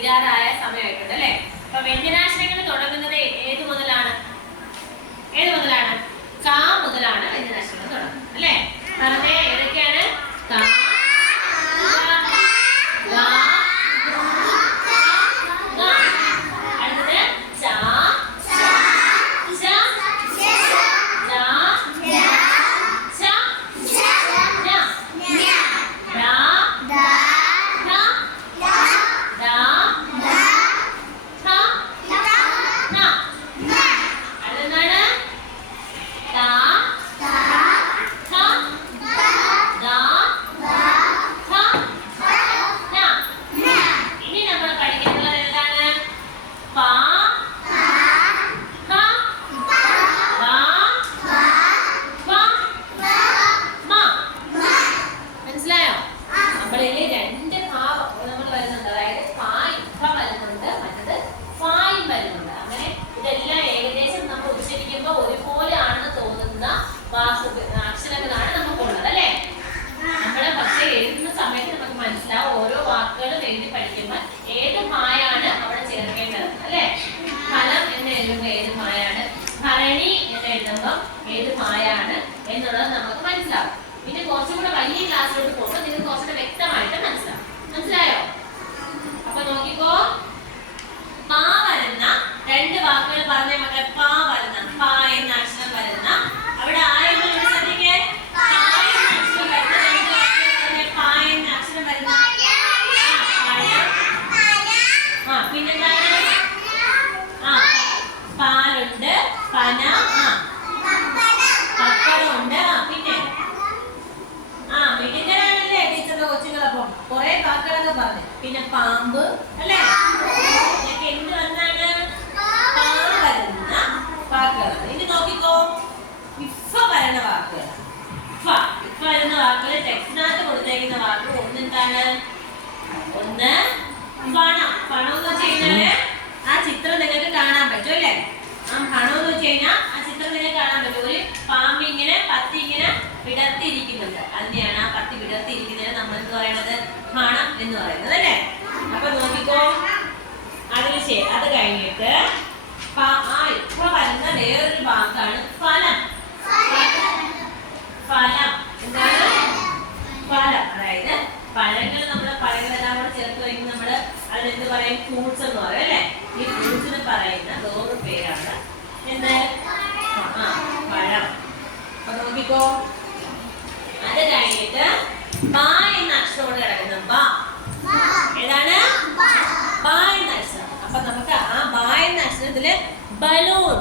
തീരാറായ സമയമായിട്ടുണ്ട് അല്ലേ? അപ്പൊ വ്യഞ്ജനാക്ഷരങ്ങൾ തുടങ്ങുന്നത് ഏത് മുതലാണ്? ക മുതലാണ് വ്യഞ്ജനാക്ഷരങ്ങൾ തുടങ്ങുന്നത് അല്ലേ? പറഞ്ഞേ ഏതൊക്കെയാണ്? ക, അക്ഷരങ്ങളാണ് നമുക്കുള്ളത് അല്ലേ? നമ്മള് പക്ഷെ എഴുതുന്ന സമയത്ത് നമുക്ക് മനസ്സിലാവും ഓരോ വാക്കുകളും എഴുതി പഠിക്കുമ്പോൾ ഏത് മായാണ് അവിടെ ചേർക്കേണ്ടത് അല്ലേ? ഫലം എന്ന് എഴുതുമ്പോൾ ഏത് മായാണ്, ഭരണി എന്ന് എഴുതുമ്പോൾ ഏത് മായാണ് എന്നുള്ളത് നമുക്ക് മനസ്സിലാവും. പിന്നെ കുറച്ചും കൂടെ വലിയ ക്ലാസ്സിലോട്ട് പോകുമ്പോൾ നിങ്ങൾക്ക് കുറച്ചുകൂടെ വ്യക്തമായിട്ട് മനസ്സിലാവും. മനസ്സിലായോ? അപ്പൊ നോക്കിക്കോ, പാ വരുന്ന രണ്ട് വാക്കുകൾ പറഞ്ഞ മക്കളെ. പാ വരുന്ന, പ എന്ന അക്ഷരം വരുന്ന അവിടെ ആരെങ്കിലും ശ്രദ്ധിക്കേ? പിന്നെന്താണ്? പാലുണ്ട്, പന, പപ്പടമുണ്ട്. പിന്നെ മിടുക്കനാണല്ലേ ടീച്ചറിന്റെ കൊച്ചുങ്ങളപ്പം കുറെ വാക്കുകളൊക്കെ പറഞ്ഞു. പിന്നെ പാമ്പ് അല്ലേ? ഇതൊക്കെ എന്ത് വന്നാണ്? പാ വരുന്ന വാക്കുകൾ. ഇനി നോക്കിക്കോ, ഇഫ വരുന്ന വാക്കുകൾ. ഇഫ വരുന്ന വാക്കുകൾ ടെക്സ്റ്റിനകത്ത് കൊടുത്തേക്കുന്ന വാക്കുകൾ ഒന്നെന്താണ്? ഒന്ന് പണം. പണം എന്ന് വെച്ച് കഴിഞ്ഞാല് ആ ചിത്രം നിങ്ങൾക്ക് കാണാൻ പറ്റും അല്ലേ? ആ പണം എന്ന് വെച്ച് കഴിഞ്ഞാൽ ആ ചിത്രം നിങ്ങൾക്ക് കാണാൻ പറ്റും. ഒരു പാമ്പ് ഇങ്ങനെ പത്തി ഇങ്ങനെ വിടർത്തിയിരിക്കുന്നുണ്ട്. അതിനെയാണ് ആ പത്തി വിടർത്തിയിരിക്കുന്നതിന് നമ്മൾ എന്ത് പറയണത്? പണം എന്ന് പറയുന്നത് അല്ലേ? അപ്പൊ നോക്കിക്കോ, അത് കഴിഞ്ഞിട്ട് ഇപ്പൊ വരുന്ന വേറൊരു വാക്കാണ് ഫലം. ഫലം എന്താണ്? ഫലം അതായത് പഴങ്ങൾ. നമ്മുടെ പഴങ്ങളെല്ലാം കൂടെ ചേർത്ത് വയ്ക്കുമ്പോൾ നമ്മള് അതിനെന്ത് പറയും? ഫ്രൂട്ട്സ് എന്ന് പറയും അല്ലേ? ഈ ഫ്രൂട്ട്സിന് പറയുന്ന വേറൊരു പേരാണ് എന്ത്? പഴം. അപ്പൊ നോക്കിക്കോ, അത് കഴിഞ്ഞിട്ട് ബാ എന്ന അക്ഷരോട് കിടക്കുന്ന ബാ ഏതാണ്? ബാ എന്ന അക്ഷരം. അപ്പൊ നമുക്ക് ആ ബാ എന്ന അക്ഷരത്തില് ബലൂൺ